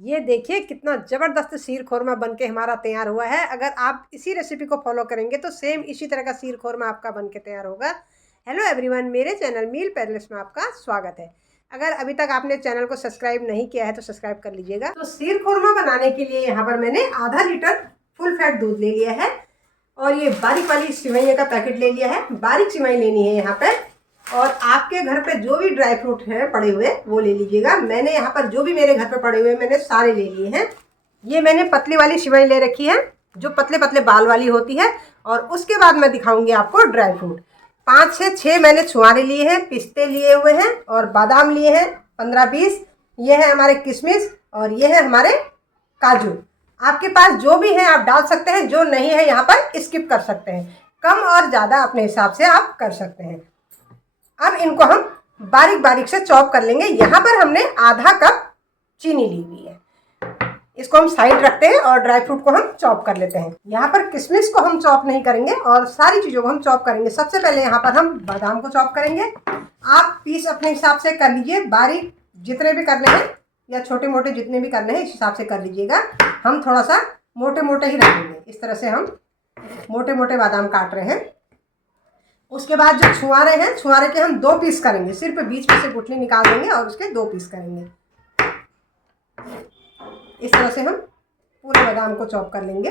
ये देखिए कितना ज़बरदस्त शीर खोरमा बनके हमारा तैयार हुआ है। अगर आप इसी रेसिपी को फॉलो करेंगे तो सेम इसी तरह का शीर खोरमा आपका बनके तैयार होगा। हेलो एवरीवन, मेरे चैनल मील पैलेस में आपका स्वागत है। अगर अभी तक आपने चैनल को सब्सक्राइब नहीं किया है तो सब्सक्राइब कर लीजिएगा। तो शीर खोरमा बनाने के लिए यहाँ पर मैंने आधा लीटर फुल फैट दूध ले लिया है और ये बारीक वाली सिवैया का पैकेट ले लिया है। बारीक सिवई लेनी है यहाँ पर, और आपके घर पे जो भी ड्राई फ्रूट हैं पड़े हुए वो ले लीजिएगा। मैंने यहाँ पर जो भी मेरे घर पे पड़े हुए मैंने सारे ले लिए हैं। ये मैंने पतली वाली सिवई ले रखी है जो पतले पतले बाल वाली होती है। और उसके बाद मैं दिखाऊंगी आपको ड्राई फ्रूट। 5 से 6 मैंने छुआरे लिए हैं, पिस्ते लिए हुए हैं और बादाम लिए हैं 15-20। ये है हमारे किशमिश और ये है हमारे काजू। आपके पास जो भी है आप डाल सकते हैं, जो नहीं है यहाँ पर स्किप कर सकते हैं। कम और ज़्यादा अपने हिसाब से आप कर सकते हैं। अब इनको हम बारीक बारीक से चॉप कर लेंगे। यहाँ पर हमने आधा कप चीनी ली हुई है, इसको हम साइड रखते हैं और ड्राई फ्रूट को हम चॉप कर लेते हैं। यहाँ पर किशमिश को हम चॉप नहीं करेंगे और सारी चीज़ों को हम चॉप करेंगे। सबसे पहले यहाँ पर हम बादाम को चॉप करेंगे। आप पीस अपने हिसाब से कर लीजिए, बारीक जितने भी करने हैं या छोटे मोटे जितने भी करने हैं इस हिसाब से कर लीजिएगा। हम थोड़ा सा मोटे मोटे ही रखेंगे। इस तरह से हम मोटे मोटे बादाम काट रहे हैं। उसके बाद जो छुआरे हैं, छुआरे के हम 2 पीस करेंगे। सिर्फ बीच में से गुठली निकाल देंगे और उसके 2 पीस करेंगे। इस तरह से हम पूरे बादाम को चॉप कर लेंगे।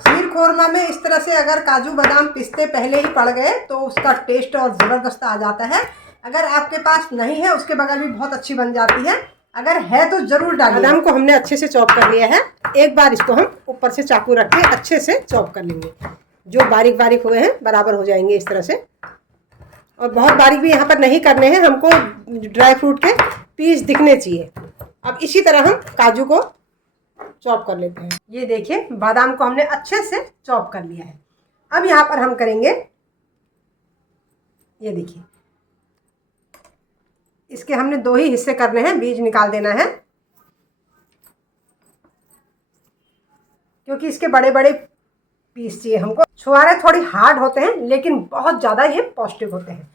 शीर खोरमा में इस तरह से अगर काजू बादाम पिस्ते पहले ही पड़ गए तो उसका टेस्ट और ज़बरदस्त आ जाता है। अगर आपके पास नहीं है उसके बगैर भी बहुत अच्छी बन जाती है। अगर है तो ज़रूर डालिए। बादाम को हमने अच्छे से चॉप कर लिया है। एक बार इसको हम ऊपर से चाकू रख के अच्छे से चॉप कर लेंगे। जो बारीक बारीक हुए हैं बराबर हो जाएंगे इस तरह से। और बहुत बारीक भी यहाँ पर नहीं करने हैं, हमको ड्राई फ्रूट के पीस दिखने चाहिए। अब इसी तरह हम काजू को चॉप कर लेते हैं। ये देखिए बादाम को हमने अच्छे से चॉप कर लिया है। अब यहाँ पर हम करेंगे, ये देखिए इसके हमने 2 ही हिस्से करने हैं, बीज निकाल देना है क्योंकि इसके बड़े बड़े पीस चाहिए हमको। छुआरे थोड़ी हार्ड होते हैं लेकिन बहुत ज़्यादा ये पौष्टिक होते हैं।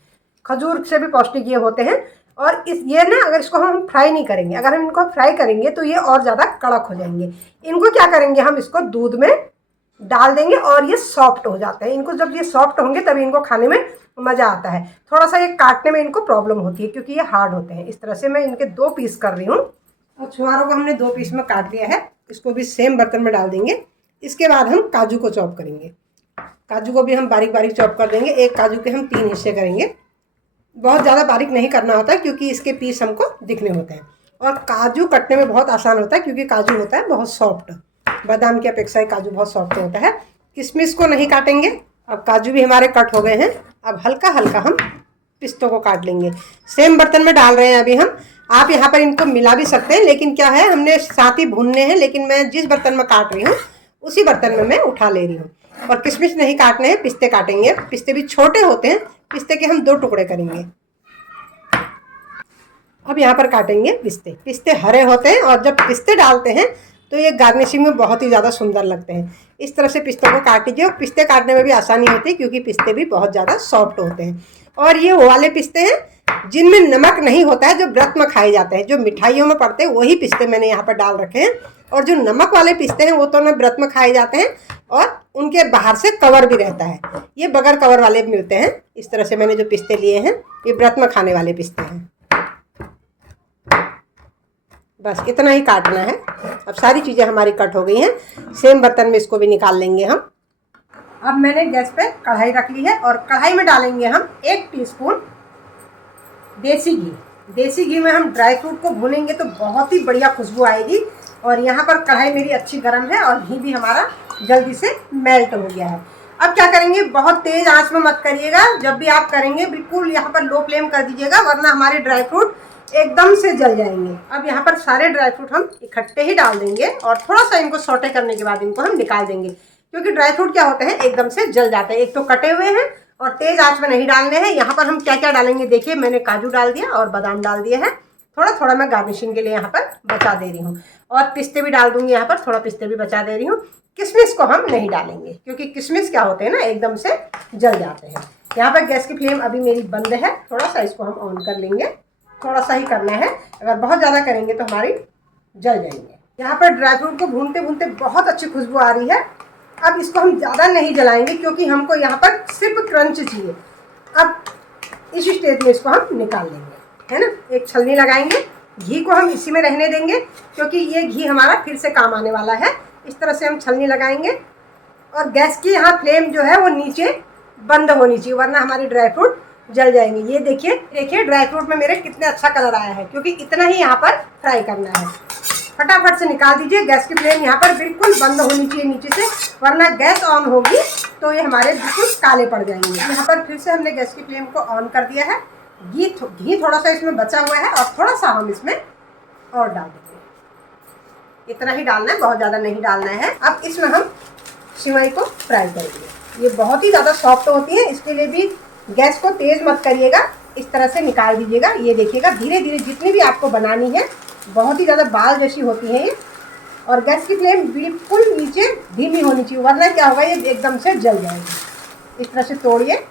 खजूर से भी पौष्टिक ये होते हैं। और ये ना अगर इसको हम फ्राई नहीं करेंगे, अगर हम इनको फ्राई करेंगे तो ये और ज़्यादा कड़क हो जाएंगे। इनको क्या करेंगे, हम इसको दूध में डाल देंगे और ये सॉफ्ट हो जाते हैं। इनको जब ये सॉफ्ट होंगे तभी इनको खाने में मज़ा आता है। थोड़ा सा ये काटने में इनको प्रॉब्लम होती है क्योंकि ये हार्ड होते हैं। इस तरह से मैं इनके 2 पीस कर रही हूँ। और छुआरों को हमने 2 पीस में काट दिया है, इसको भी सेम बर्तन में डाल देंगे। इसके बाद हम काजू को चॉप करेंगे। काजू को भी हम बारीक बारीक चॉप कर देंगे। एक काजू के हम 3 हिस्से करेंगे। बहुत ज़्यादा बारीक नहीं करना होता है क्योंकि इसके पीस हमको दिखने होते हैं। और काजू कटने में बहुत आसान होता है क्योंकि काजू होता है बहुत सॉफ्ट। बादाम की अपेक्षा काजू बहुत सॉफ्ट होता है। किशमिश को नहीं काटेंगे। अब काजू भी हमारे कट हो गए हैं। अब हल्का हल्का हम पिस्तों को काट लेंगे। सेम बर्तन में डाल रहे हैं अभी हम। आप यहाँ पर इनको मिला भी सकते हैं, लेकिन क्या है हमने साथ ही भूनने हैं। लेकिन मैं जिस बर्तन में काट रही हूँ उसी बर्तन में मैं उठा ले रही हूँ। और किशमिश नहीं काटने हैं, पिस्ते काटेंगे। पिस्ते भी छोटे होते हैं, पिस्ते के हम 2 टुकड़े करेंगे। अब यहाँ पर काटेंगे पिस्ते। पिस्ते हरे होते हैं और जब पिस्ते डालते हैं तो ये गार्निशिंग में बहुत ही ज़्यादा सुंदर लगते हैं। इस तरह से पिस्तों को काट लीजिए। और पिस्ते काटने में भी आसानी होती है क्योंकि पिस्ते भी बहुत ज़्यादा सॉफ्ट होते हैं। और ये वो वाले पिस्ते हैं जिनमें नमक नहीं होता है, जो व्रत में खाए जाते हैं, जो मिठाइयों में पड़ते हैं, वही पिस्ते मैंने यहाँ पर डाल रखे हैं। और जो नमक वाले पिस्ते हैं वो तो ना व्रत में खाए जाते हैं और उनके बाहर से कवर भी रहता है। ये बगैर कवर वाले भी मिलते हैं। इस तरह से मैंने जो पिस्ते लिए हैं ये व्रत में खाने वाले पिस्ते हैं। बस इतना ही काटना है। अब सारी चीज़ें हमारी कट हो गई हैं। सेम बर्तन में इसको भी निकाल लेंगे हम। अब मैंने गैस पे कढ़ाई रख ली है और कढ़ाई में डालेंगे हम 1 टीस्पून देसी घी। देसी घी में हम ड्राई फ्रूट को भूनेंगे तो बहुत ही बढ़िया खुशबू आएगी। और यहाँ पर कढ़ाई मेरी अच्छी गर्म है और घी भी हमारा जल्दी से मेल्ट हो गया है। अब क्या करेंगे, बहुत तेज़ आंच में मत करिएगा। जब भी आप करेंगे बिल्कुल यहाँ पर लो फ्लेम कर दीजिएगा, वरना हमारे ड्राई फ्रूट एकदम से जल जाएंगे। अब यहाँ पर सारे ड्राई फ्रूट हम इकट्ठे ही डाल देंगे और थोड़ा सा इनको सौटे करने के बाद इनको हम निकाल देंगे क्योंकि ड्राई फ्रूट क्या होते हैं एकदम से जल जाते हैं। एक तो कटे हुए हैं और तेज़ आंच में नहीं डालने हैं। यहाँ पर हम क्या क्या डालेंगे देखिए, मैंने काजू डाल दिया और बादाम डाल दिया है। थोड़ा थोड़ा मैं गार्निशिंग के लिए यहाँ पर बचा दे रही हूँ। और पिस्ते भी डाल दूंगी, यहाँ पर थोड़ा पिस्ते भी बचा दे रही हूँ। किशमिश को हम नहीं डालेंगे क्योंकि किशमिश क्या होते हैं ना एकदम से जल जाते हैं। यहाँ पर गैस की फ्लेम अभी मेरी बंद है। थोड़ा सा इसको हम ऑन कर लेंगे। थोड़ा सा ही करना है, अगर बहुत ज़्यादा करेंगे तो हमारी जल जाएंगे। यहाँ पर ड्राई फ्रूट को भूनते भूनते बहुत अच्छी खुशबू आ रही है। अब इसको हम ज़्यादा नहीं जलाएंगे क्योंकि हमको यहाँ पर सिर्फ क्रंच चाहिए। अब इस स्टेज में इसको हम निकाल लेंगे, है ना। एक छलनी लगाएंगे, घी को हम इसी में रहने देंगे क्योंकि ये घी हमारा फिर से काम आने वाला है। इस तरह से हम छलनी लगाएंगे और गैस की यहाँ फ्लेम जो है वो नीचे बंद होनी चाहिए, वरना हमारी ड्राई फ्रूट जल जाएंगे। ये देखिए ड्राई फ्रूट में मेरे कितने अच्छा कलर आया है, क्योंकि इतना ही यहाँ पर फ्राई करना है। फटाफट से निकाल दीजिए। गैस की फ्लेम यहाँ पर बिल्कुल बंद होनी चाहिए नीचे से, वरना गैस ऑन होगी तो ये हमारे बिल्कुल काले पड़ जाएंगे। यहाँ पर फिर से हमने गैस की फ्लेम को ऑन कर दिया है। घी थोड़ा सा इसमें बचा हुआ है और थोड़ा सा हम इसमें और डाल देंगे। इतना ही डालना है, बहुत ज़्यादा नहीं डालना है। अब इसमें हम सिवई को फ्राई करेंगे। ये बहुत ही ज़्यादा सॉफ्ट होती है, इसके लिए भी गैस को तेज़ मत करिएगा, इस तरह से निकाल दीजिएगा। ये देखिएगा धीरे धीरे जितनी भी आपको बनानी है, बहुत ही ज़्यादा बाल जैसी होती है ये। और गैस की फ्लेम बिल्कुल नीचे धीमी होनी चाहिए, वरना क्या होगा ये एकदम से जल जाएगी। इस तरह से तोड़िए।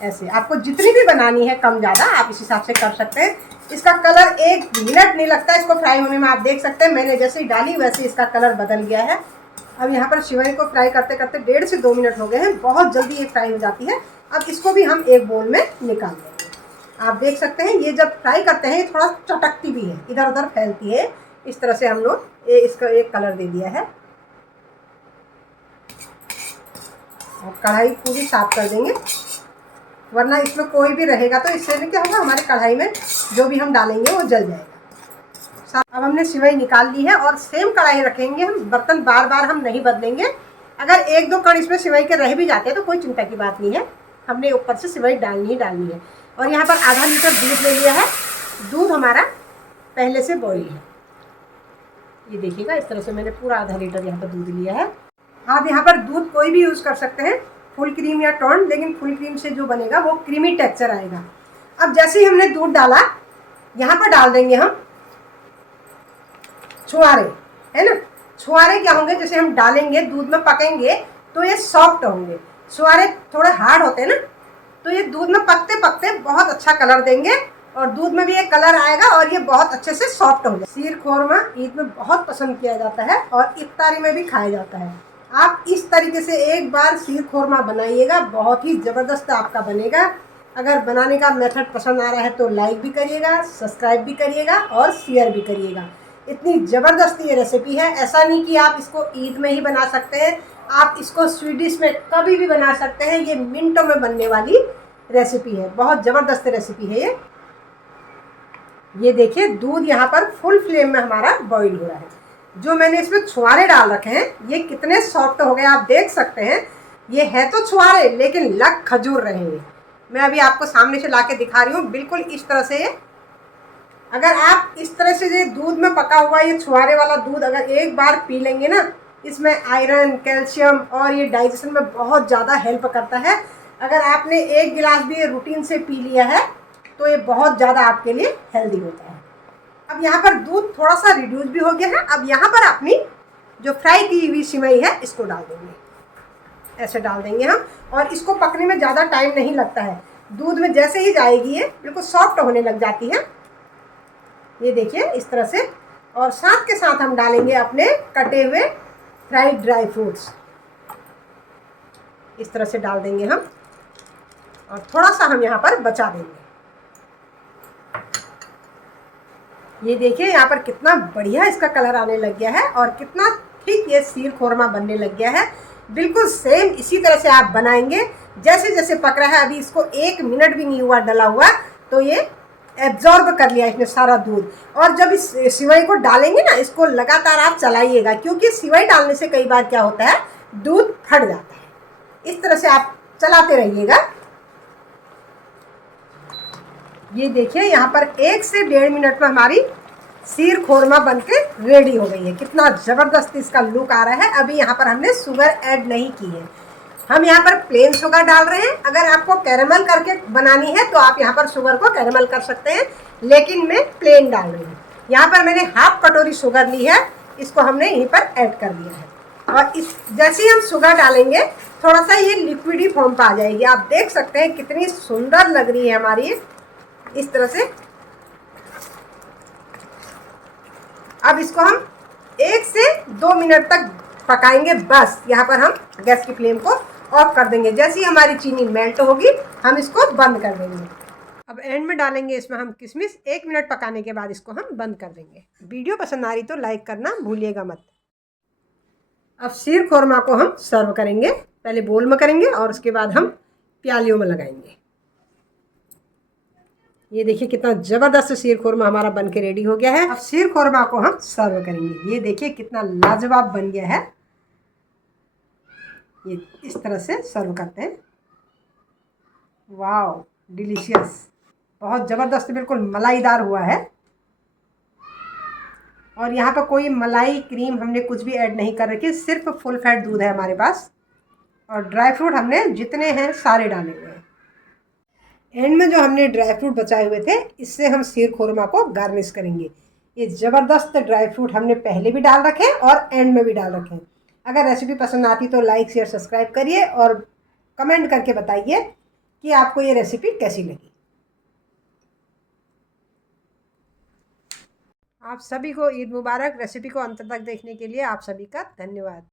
ऐसे आपको जितनी भी बनानी है कम ज़्यादा आप इस हिसाब से कर सकते हैं। इसका कलर 1 मिनट नहीं लगता इसको फ्राई होने में। आप देख सकते हैं मैंने जैसे ही डाली वैसे इसका कलर बदल गया है। अब यहाँ पर सिवई को फ्राई करते करते 1.5 से 2 मिनट हो गए हैं, बहुत जल्दी ये फ्राई हो जाती है। अब इसको भी हम एक बोल में निकाल देंगे। आप देख सकते हैं ये जब फ्राई करते हैं ये थोड़ा चटकती भी है, इधर उधर फैलती है। इस तरह से हम लोग इसका एक कलर दे दिया है। और कढ़ाई पूरी साफ कर देंगे, वरना इसमें कोई भी रहेगा तो इससे क्या होगा, हमारी कढ़ाई में जो भी हम डालेंगे वो जल जाएगा। अब हमने सिवई निकाल ली है और सेम कढ़ाई रखेंगे हम। बर्तन बार बार हम नहीं बदलेंगे। अगर 1-2 कण इसमें सिवई के रह भी जाते हैं तो कोई चिंता की बात नहीं है, हमने ऊपर से सिवई डालनी ही डालनी है। और यहाँ पर आधा लीटर दूध ले लिया है। दूध हमारा पहले से बॉईल है। ये देखिएगा इस तरह से मैंने पूरा आधा लीटर यहाँ पर दूध लिया है। आप यहाँ पर दूध कोई भी यूज़ कर सकते हैं, फुल क्रीम या टोंड, लेकिन फुल क्रीम से जो बनेगा वो क्रीमी टेक्सचर आएगा। अब जैसे ही हमने दूध डाला, यहाँ पर डाल देंगे हम छुआरे, है ना। छुआरे क्या होंगे, जैसे हम डालेंगे दूध में पकेंगे तो ये सॉफ्ट होंगे। छुआरे थोड़े हार्ड होते हैं ना, तो ये दूध में पकते पकते बहुत अच्छा कलर देंगे और दूध में भी ये कलर आएगा और ये बहुत अच्छे से सॉफ्ट होंगे। सीर खोरमा ईद में बहुत पसंद किया जाता है और इफ्तारी में भी खाया जाता है। आप इस तरीके से एक बार सीर खोरमा बनाइएगा, बहुत ही ज़बरदस्त आपका बनेगा। अगर बनाने का मेथड पसंद आ रहा है तो लाइक भी करिएगा, सब्सक्राइब भी करिएगा और शेयर भी करिएगा। इतनी ज़बरदस्त ये रेसिपी है। ऐसा नहीं कि आप इसको ईद में ही बना सकते हैं, आप इसको स्वीट डिश में कभी भी बना सकते हैं। ये मिनटों में बनने वाली रेसिपी है, बहुत ज़बरदस्त रेसिपी है ये देखिए दूध यहाँ पर फुल फ्लेम में हमारा बॉईल हो रहा है। जो मैंने इसमें छुआरे डाल रखे हैं ये कितने सॉफ्ट हो गए आप देख सकते हैं। ये है तो छुआरे लेकिन लग खजूर रहे हैं। मैं अभी आपको सामने से लाके दिखा रही हूँ, बिल्कुल इस तरह से। अगर आप इस तरह से ये दूध में पका हुआ ये छुआरे वाला दूध अगर एक बार पी लेंगे ना, इसमें आयरन, कैल्शियम और ये डाइजेशन में बहुत ज़्यादा हेल्प करता है। अगर आपने 1 गिलास भी ये रूटीन से पी लिया है तो ये बहुत ज़्यादा आपके लिए हेल्दी होता है। अब यहाँ पर दूध थोड़ा सा रिड्यूस भी हो गया है। अब यहाँ पर अपनी जो फ्राई की हुई सिवई है इसको डाल देंगे, ऐसे डाल देंगे हम। और इसको पकने में ज़्यादा टाइम नहीं लगता है, दूध में जैसे ही जाएगी ये बिल्कुल सॉफ्ट होने लग जाती है। ये देखिए इस तरह से। और साथ के साथ हम डालेंगे अपने कटे हुए फ्राइड ड्राई फ्रूट्स, इस तरह से डाल देंगे हम। और थोड़ा सा हम यहाँ पर बचा देंगे। ये देखिए यहाँ पर कितना बढ़िया इसका कलर आने लग गया है और कितना ठीक ये सीर खोरमा बनने लग गया है। बिल्कुल सेम इसी तरह से आप बनाएंगे जैसे जैसे पक रहा है। अभी इसको 1 मिनट भी नहीं हुआ डला हुआ तो ये एब्जॉर्ब कर लिया इसने सारा दूध। और जब इस सिवई को डालेंगे ना, इसको लगातार आप चलाइएगा, क्योंकि सिवई डालने से कई बार क्या होता है दूध फट जाता है। इस तरह से आप चलाते रहिएगा। ये देखिए यहाँ पर 1 से 1.5 मिनट में हमारी सीर खोरमा बनके रेडी हो गई है। कितना ज़बरदस्त इसका लुक आ रहा है। अभी यहाँ पर हमने शुगर ऐड नहीं की है, हम यहाँ पर प्लेन शुगर डाल रहे हैं। अगर आपको कैरेमल करके बनानी है तो आप यहाँ पर शुगर को कैरेमल कर सकते हैं, लेकिन मैं प्लेन डाल रही हूँ। यहाँ पर मैंने ½ कटोरी शुगर ली है, इसको हमने यहीं पर ऐड कर दिया है। और इस जैसे ही हम शुगर डालेंगे थोड़ा सा ये लिक्विडी फॉर्म पर आ जाएगी। आप देख सकते हैं कितनी सुंदर लग रही है हमारी इस तरह से। अब इसको हम 1 से 2 मिनट तक पकाएंगे बस। यहाँ पर हम गैस की फ्लेम को ऑफ कर देंगे। जैसे ही हमारी चीनी मेल्ट होगी हम इसको बंद कर देंगे। अब एंड में डालेंगे इसमें हम किशमिश। 1 मिनट पकाने के बाद इसको हम बंद कर देंगे। वीडियो पसंद आ रही तो लाइक करना भूलिएगा मत। अब शीर खोरमा को हम सर्व करेंगे। पहले बोल में करेंगे और उसके बाद हम प्यालियों में लगाएंगे। ये देखिए कितना ज़बरदस्त शीर खोरमा हमारा बन के रेडी हो गया है। अब शीर खोरमा को हम सर्व करेंगे। ये देखिए कितना लाजवाब बन गया है। ये इस तरह से सर्व करते हैं। वाह, डिलीशियस, बहुत ज़बरदस्त, बिल्कुल मलाईदार हुआ है। और यहाँ पर कोई मलाई क्रीम हमने कुछ भी ऐड नहीं कर रखी, सिर्फ फुल फैट दूध है हमारे पास। और ड्राई फ्रूट हमने जितने हैं सारे डाले हुए हैं। एंड में जो हमने ड्राई फ्रूट बचाए हुए थे, इससे हम शीर खोरमा को गार्निश करेंगे। ये ज़बरदस्त ड्राई फ्रूट हमने पहले भी डाल रखे हैं और एंड में भी डाल रखे हैं। अगर रेसिपी पसंद आती तो लाइक शेयर सब्सक्राइब करिए और कमेंट करके बताइए कि आपको ये रेसिपी कैसी लगी। आप सभी को ईद मुबारक। रेसिपी को अंत तक देखने के लिए आप सभी का धन्यवाद।